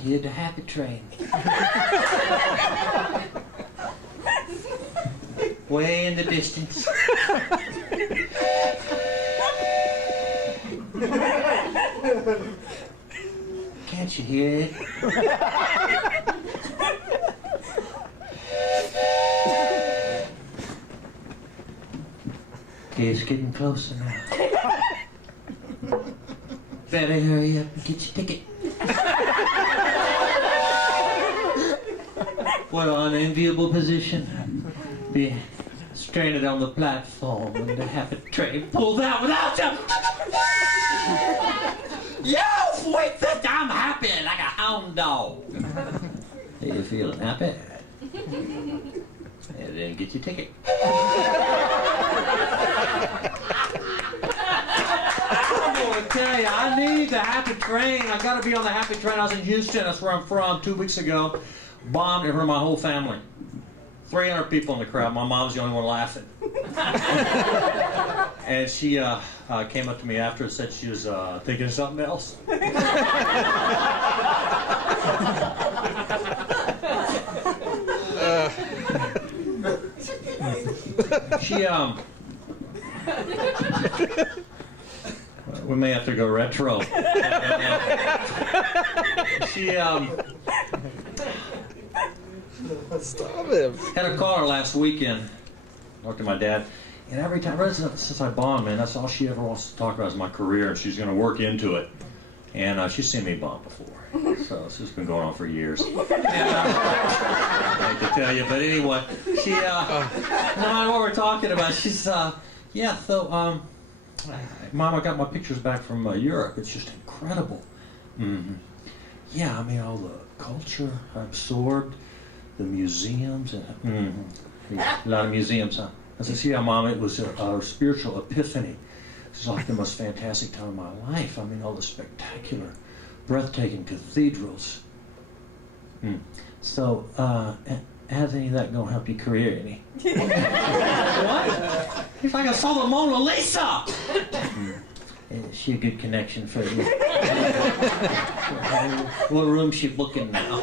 hear the happy train. Way in the distance. Can't you hear it? Okay, it's getting closer now. Better hurry up and get your ticket. What an enviable position. Be stranded on the platform when the happy train pulls out without you. Yo, wait, I'm happy like a hound dog. Are you feeling happy? And then get your ticket. I'm gonna tell you, I need the happy train. I gotta be on the happy train. I was in Houston, that's where I'm from, 2 weeks ago. Bombed in front of my whole family. 300 people in the crowd. My mom's the only one laughing. And she came up to me after and said she was thinking of something else. We may have to go retro. She Stop him. had a caller last weekend. Talked to my dad, and every time, since I bombed, man, that's all she ever wants to talk about is my career, and she's going to work into it. And she's seen me bomb before, so this has been going on for years. And, I hate to tell you, but anyway, she, no matter what we're talking about, she's, yeah, so, Mom, I got my pictures back from Europe. It's just incredible. Mm-hmm. Yeah, I mean, all the culture I absorbed, the museums, and a lot of museums, huh? I said, yeah, Mom, it was a spiritual epiphany. It's like the most fantastic time of my life. I mean, all the spectacular, breathtaking cathedrals. So, how's any of that going to help your career any? What? It's like I saw the Mona Lisa! Is she a good connection for you? What room's she booking now?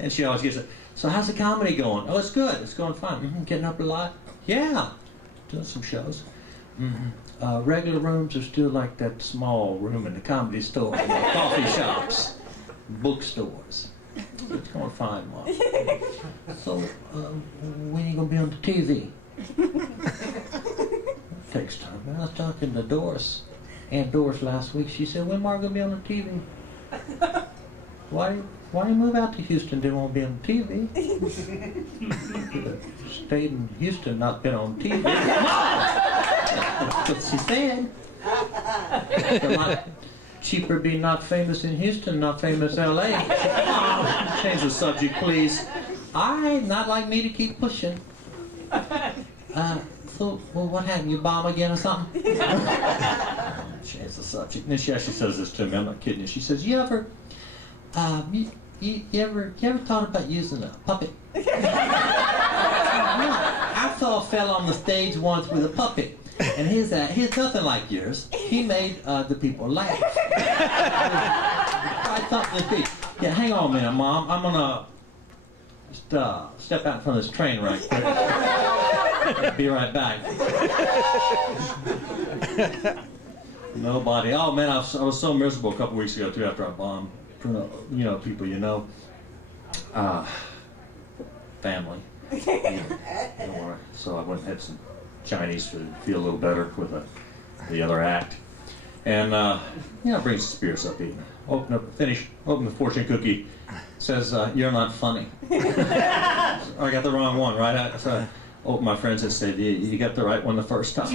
And she always gets it. So how's the comedy going? Oh, it's good. It's going fine. Getting up a lot? Yeah. Doing some shows. Regular rooms are still like that small room in the comedy store, coffee shops, bookstores. It's going fine, Mom. So, when are you going to be on the TV? It takes time. I was talking to Doris, Aunt Doris last week. She said, when am I going to be on the TV? Why you move out to Houston? Didn't want to be on TV. Stayed in Houston, not been on TV. That's what she said. It's a lot cheaper being not famous in Houston, not famous LA. Oh, change the subject, please. Not like me to keep pushing. So, well, what happened? You bomb again or something? Change the subject. And she actually says this to me. I'm not kidding you. She says, "You ever thought about using a puppet?" I saw a fella on the stage once with a puppet, and his nothing like yours. He made the people laugh. Try something to see. Yeah, hang on a minute, Mom. I'm gonna just step out in front of this train right quick. Be right back. Nobody. Oh man, I was so miserable a couple weeks ago too after I bombed. People family. So I went and had some Chinese food, feel a little better with the other act. And, bring some spirits up, eating. Open the fortune cookie. Says, you're not funny. I got the wrong one, right? So I opened my friends and said, you got the right one the first time.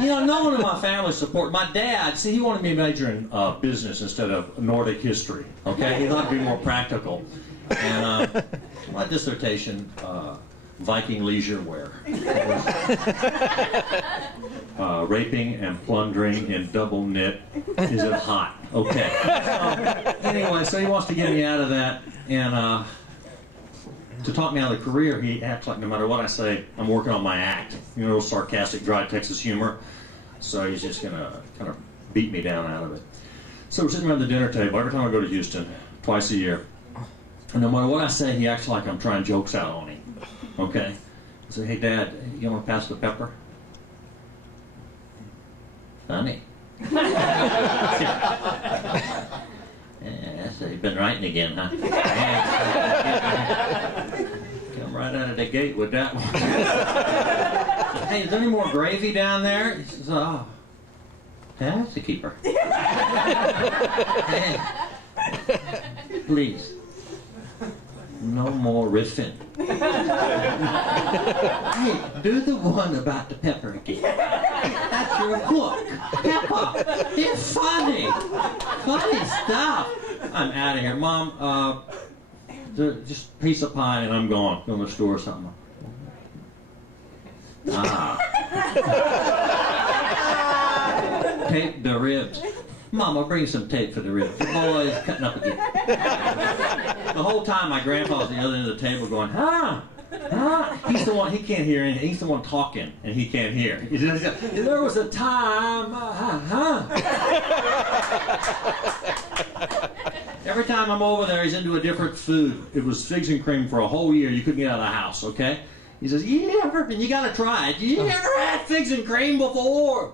No one in my family support. My dad, he wanted me to major in business instead of Nordic history. Okay, he thought it'd be more practical. And my dissertation, Viking leisure wear. Raping and plundering in double knit. Is it hot? Okay. Anyway, so he wants to get me out of that, and to talk me out of the career, he acts like no matter what I say, I'm working on my act. Sarcastic, dry Texas humor. So he's just gonna kind of beat me down out of it. So we're sitting around the dinner table every time I go to Houston, twice a year. And no matter what I say, he acts like I'm trying jokes out on him. Okay? I say, hey, Dad, you want to pass the pepper? Funny. Yeah, so you've been writing again, huh? Come right out of the gate with that one. Hey, is there any more gravy down there? He says, oh, that's the keeper. Hey, please, no more riffing. Hey, do the one about the pepper again. That's your hook. Pepper. It's funny. Funny stuff. I'm out of here. Mom, just a piece of pie and I'm gone. Go to the store or something. Tape the ribs. Mama, bring some tape for the ribs. The boy's cutting up again. The whole time my grandpa's at the other end of the table going, huh? Huh? He's the one, he can't hear anything. He's the one talking and he can't hear. He says, there was a time, Every time I'm over there, he's into a different food. It was figs and cream for a whole year. You couldn't get out of the house, okay? He says, and you gotta try it. You ever had figs and cream before?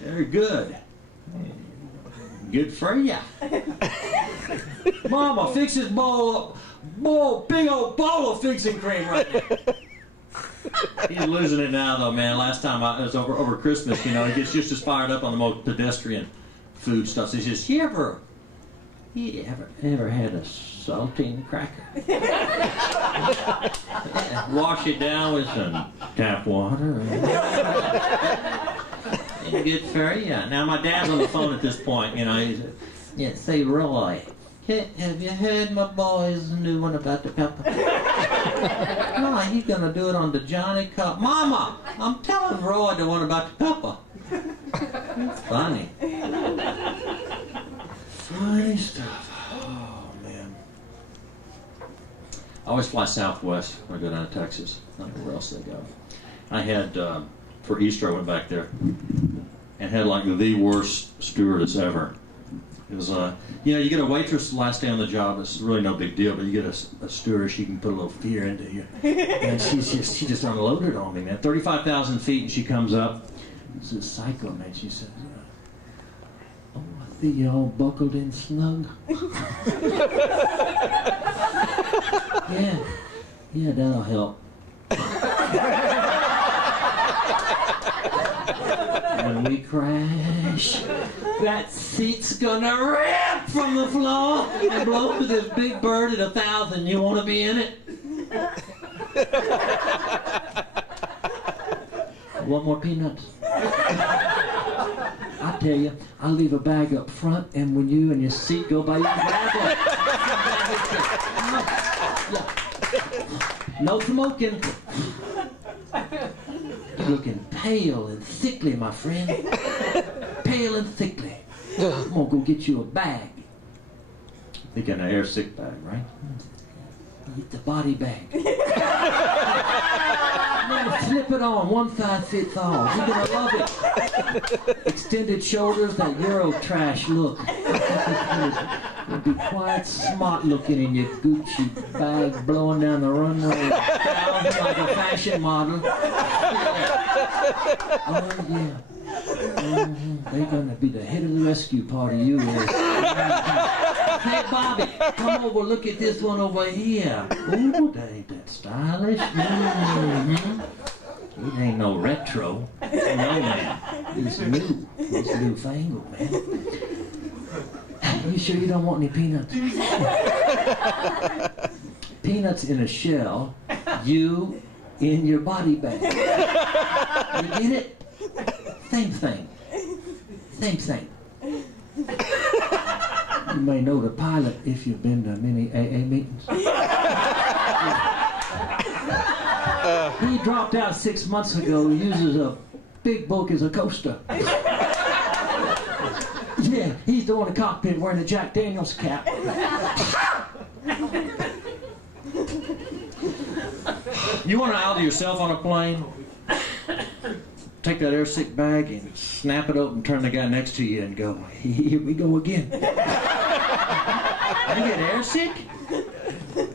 Very good. Good for ya. Mama, fix this big old bowl of figs and cream right there. He's losing it now, though, man. Last time it was over Christmas, he gets just as fired up on the most pedestrian food stuff. So he says, you ever had a saltine cracker? Wash it down with some tap water. Good for you. Now, my dad's on the phone at this point, He said, yeah, say, Roy, have you heard my boy's new one about the pepper? No, he's going to do it on the Johnny Cup. Mama, I'm telling Roy the one about the pepper. It's funny. Funny stuff. Oh, man. I always fly Southwest when I go down to Texas. I don't know where else they go. I had, for Easter, I went back there and had like the worst stewardess ever. It was, you get a waitress the last day on the job, it's really no big deal, but you get a stewardess, she can put a little fear into you. And she just unloaded on me, man. 35,000 feet, and she comes up. It's a psycho, man. She said, oh, I see you all buckled in snug. Yeah, that'll help. When we crash, that seat's gonna rip from the floor and blow to this big bird at 1,000. You want to be in it? Want more peanuts? I tell you, I'll leave a bag up front, and when you and your seat go by, you can grab it. No smoking. You're looking pale and sickly, my friend. Pale and sickly. I'm gonna go get you a bag. Thinking an air sick bag, right? It's a body bag. Now slip it on. One size fits all. You're gonna love it. Extended shoulders, that Euro trash look. You'll be quite smart looking in your Gucci bag, blowing down the runway, like a fashion model. Oh yeah. They're gonna be the head of the rescue party, you is. Hey Bobby, come over, look at this one over here. Ooh, that ain't that stylish. It ain't no retro. No man. It's new. It's newfangled, man. You sure you don't want any peanuts? Peanuts in a shell, you in your body bag. You get it? Same thing. Same thing. You may know the pilot if you've been to many AA meetings. He dropped out 6 months ago, uses a big book as a coaster. Yeah, he's the one in the cockpit wearing a Jack Daniels cap. You want to out yourself on a plane? take that air sick bag and snap it open, turn the guy next to you and go, here we go again. You get air sick?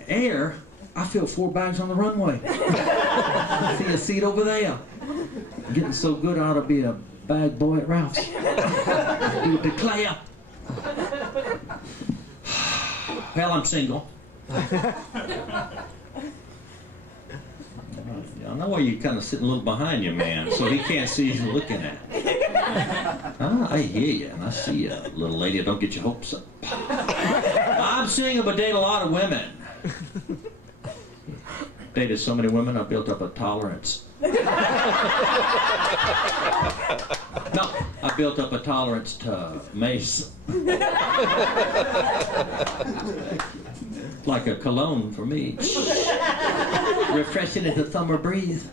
Air? I feel 4 bags on the runway. I see a seat over there. I'm getting so good I ought to be a bag boy at Ralph's. Do it declare. Well, I'm single. I know why you're kind of sitting a little behind your man, so he can't see you looking at. I hear you, and I see you, little lady. Don't get your hopes up. I'm single, but date a lot of women. Dated so many women, I built up a tolerance. No, I built up a tolerance to mace. Like a cologne for me. Refreshing as a summer breeze.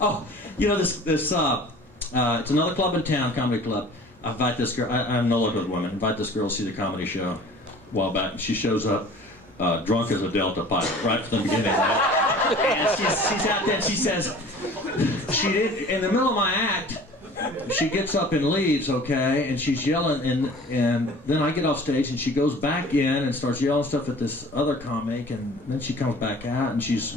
Oh, you know this it's another club in town, comedy club. I invite this girl. I'm no longer with women. Invite this girl to see the comedy show. A while back, she shows up drunk as a Delta pilot right from the beginning. Right? And she's out there. And she says she did in the middle of my act. She gets up and leaves, okay, and she's yelling, and then I get off stage, and she goes back in and starts yelling stuff at this other comic, and then she comes back out, and she's,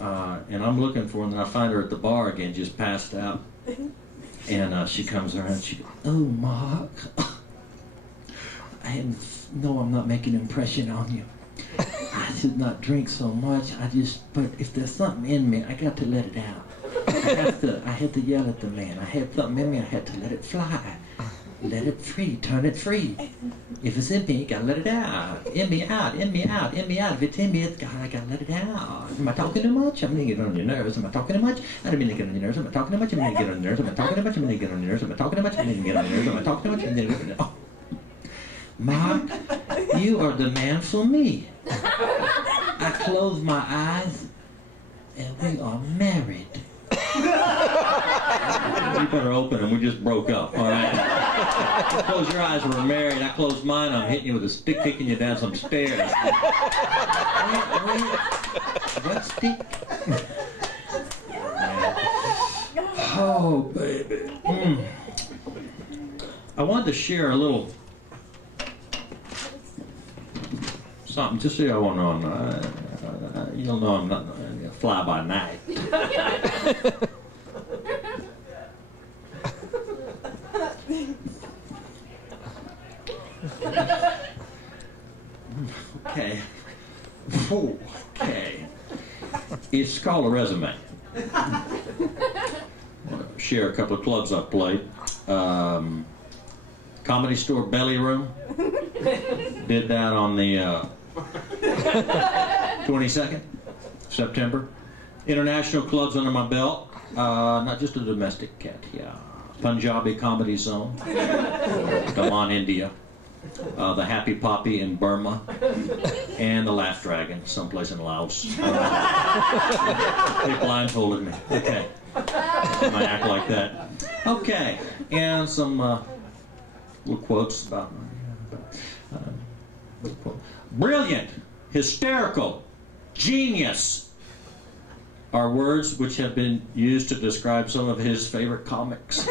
and I'm looking for her, and then I find her at the bar again, just passed out, and she comes around, and she goes, oh, Mark, I know I'm not making an impression on you. I should not drink so much, but if there's something in me, I got to let it out. I had to yell at the man. I had something in me, I had to let it fly. Let it free, turn it free. If it's in me, you gotta let it out. In me out, in me out, in me out. If it's in me, I gotta let it out. Am I talking too much? I'm gonna get on your nerves. Am I talking too much? I don't mean to get on your nerves. Am I talking too much? I'm gonna get on your nerves. Am I talking too much? I'm gonna get on your nerves. Am I talking too much? I'm gonna get on your nerves. Am I talking too much? I'm gonna get on your nerves. Oh. Mark, you are the man for me. I close my eyes and we are married. You better open them. We just broke up, all right? You close your eyes, we're married. I close mine, I'm hitting you with a stick, kicking you down some stairs. Wait. What stick? Oh, baby. I wanted to share a little something, just so you all know, you'll know I'm not a fly by night. Okay. Okay. It's called a resume. I'll share a couple of clubs I've played. Comedy Store Belly Room. Did that on the 22nd September. International clubs under my belt. Not just a domestic cat, yeah. Punjabi Comedy Zone. Daman, India. The Happy Poppy in Burma. And the Laugh Dragon, someplace in Laos. They blindfolded me. Okay. I act like that. Okay. And some little quotes about brilliant, hysterical, genius are words which have been used to describe some of his favorite comics.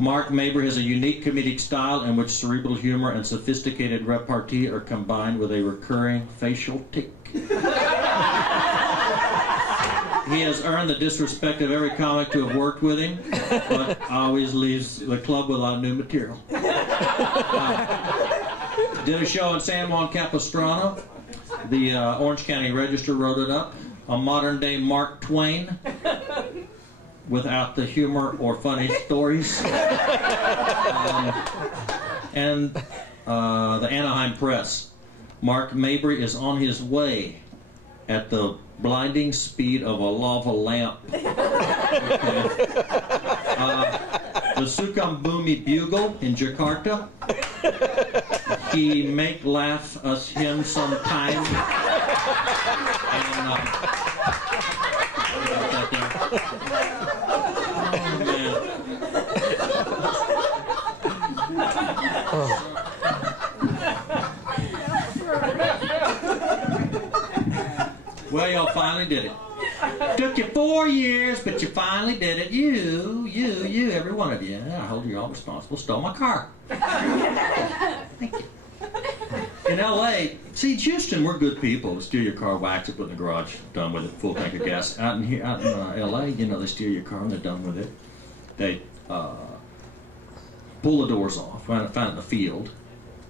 Mark Mabray has a unique comedic style in which cerebral humor and sophisticated repartee are combined with a recurring facial tic. He has earned the disrespect of every comic to have worked with him, but always leaves the club without new material. Did a show in San Juan Capistrano. The Orange County Register wrote it up. A modern-day Mark Twain, without the humor or funny stories. And the Anaheim Press. Mark Mabray is on his way at the blinding speed of a lava lamp. Okay. The Sukhumvumi Bugle in Jakarta. He make laugh us him sometime. And, well, y'all finally did it. Took you 4 years, but you finally did it. You, every one of you. I hold you all responsible. Stole my car. Thank you. In L.A., see, Houston, we're good people. Steal your car, wax it, put it in the garage, done with it, full tank of gas. Out in L.A., you know, they steal your car and they're done with it. They pull the doors off, found it in the field,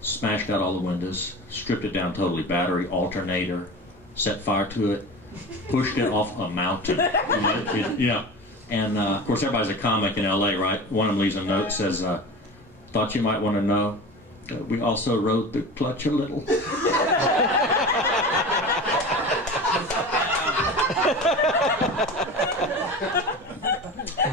smashed out all the windows, stripped it down totally, battery, alternator, set fire to it, pushed it off a mountain. Yeah. And, of course, everybody's a comic in L.A., right? One of them leaves a note, says, thought you might want to know. We also rode the clutch a little.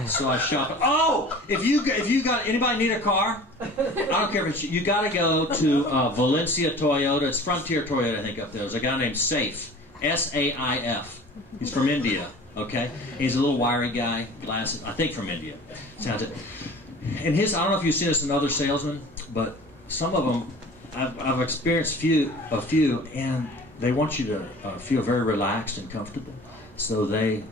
So I shop. Oh, if you got anybody need a car, I don't care if it's you got to go to Valencia Toyota. It's Frontier Toyota, I think, up there. There's a guy named Saif, S-A-I-F. He's from India. Okay, he's a little wiry guy, glasses. I think from India. Sounds it. And his, I don't know if you've seen this in other salesmen, but some of them, I've experienced a few, and they want you to feel very relaxed and comfortable. So they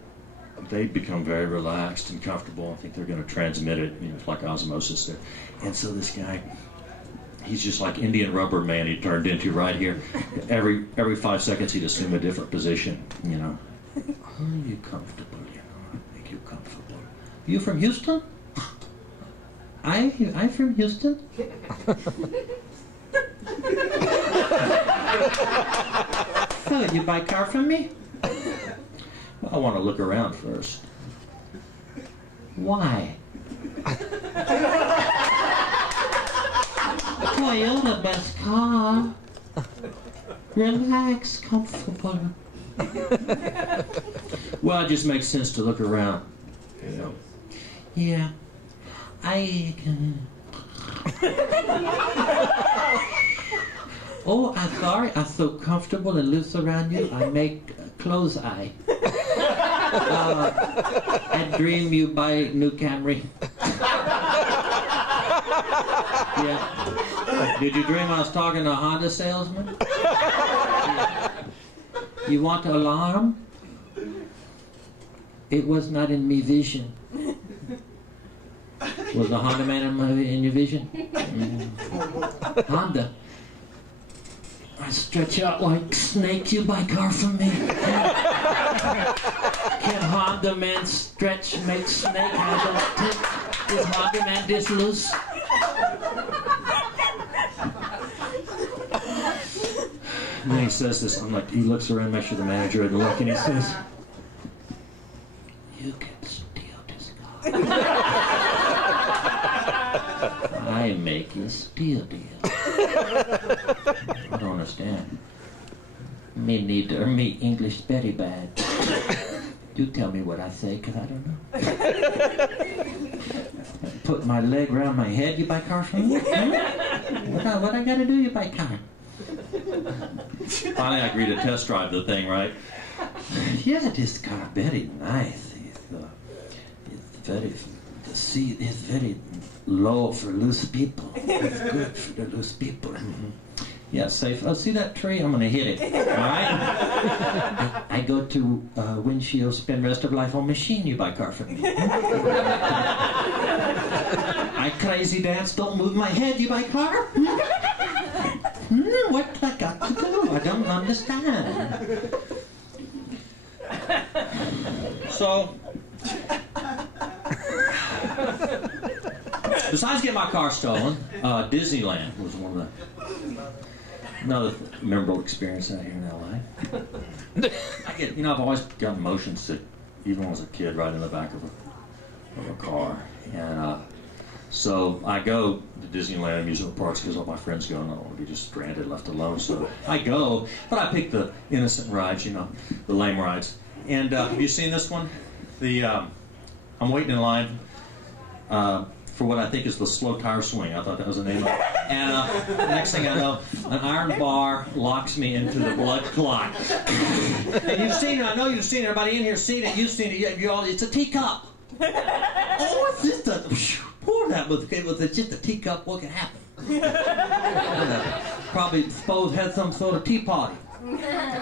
become very relaxed and comfortable. I think they're going to transmit it. You know, it's like osmosis there. And so this guy, he's just like Indian rubber man. He turned into right here. Every 5 seconds he'd assume a different position. You know, are you comfortable? You know, I make you comfortable. You from Houston? I'm from Houston. So, you buy a car from me? Well, I want to look around first. Why? Toyota best car. Relax, comfortable. Well, it just makes sense to look around. You know. Yeah. I can. Oh, I'm sorry. I'm so comfortable and loose around you. I make close eye. I dream you buy a new Camry. Yeah. Did you dream I was talking to a Honda salesman? Yeah. You want an alarm? It was not in me vision. Was the Honda man in your vision? Mm. Honda. I stretch out like snake. You buy car from me. Can Honda man stretch, make snake? Is Honda man this loose? And then he says this. I'm like, he looks around, makes sure the manager isn't looking. He says, "You can steal this car." I make you steal deal. I don't understand. Me neither. Me English very bad. You tell me what I say, because I don't know. Put my leg around my head, you buy car from me? What I gotta do, you buy car? Finally, I agreed to test drive the thing, right? Yeah, this car very nice. It's very, the seat is very low for loose people. It's good for the loose people. Mm-hmm. Yeah, safe. Oh, see that tree? I'm going to hit it. All right? I go to windshield, spend rest of life on machine. You buy car from me. I crazy dance, don't move my head. You buy car? What I got to do? I don't understand. So, besides getting my car stolen, Disneyland was one of another memorable experience out here in L.A. I've always gotten motion sick, even when I was a kid, right in the back of a car. And so I go to Disneyland amusement parks because all my friends go, and I don't want to be just stranded, left alone. So I go, but I pick the innocent rides, the lame rides. And have you seen this one? I'm waiting in line for what I think is the slow tire swing. I thought that was the name of it. And next thing I know, an iron bar locks me into the blood clot. And you've seen it. I know you've seen it. Everybody in here seen it. You've seen it. It's a teacup. Oh, it's just a... Pour that with just a teacup. What can happen? Probably supposed had some sort of tea party.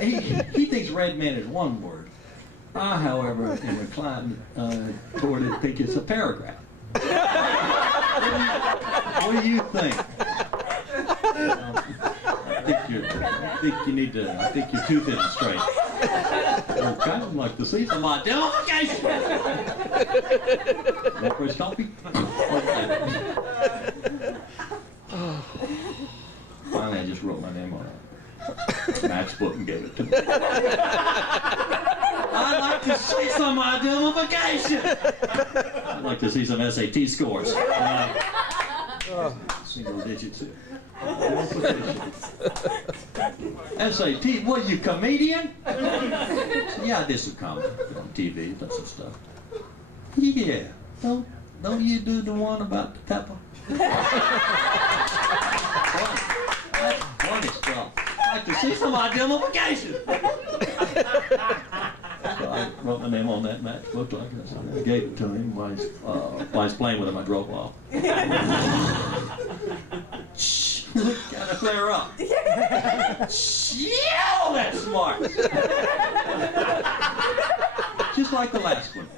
He thinks red man is one word. I, however, am inclined toward it, think it's a paragraph. What do you think? I think your tooth isn't straight. I'd kind of like to see some identification. Want for his coffee? Finally, I just wrote my name on a matchbook and gave it to him. I'd like to see some identification. I'd like to see some SAT scores. Single digits here. SAT, what, you comedian? Yeah, I did some comedy on TV, done some stuff. Yeah, don't you do the one about the pepper? Funny stuff. I'd like to see some identification. So I wrote my name on that matchbook like this. I gave it to him while he's playing with him. I drove off. Shh, gotta clear up. Yeah, that's smart. Just like the last one.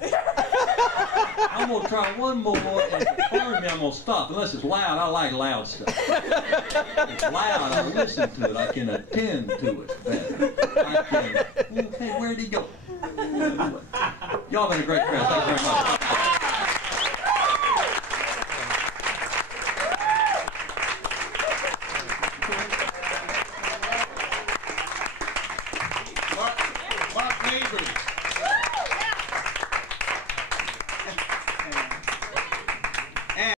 I'm gonna try one more, and if it burns me, I'm gonna stop. Unless it's loud, I like loud stuff. If it's loud, I listen to it. I can attend to it better. Hey, where'd he go? Anyway, y'all been a great crowd. Thank you very much. Mark Mabray.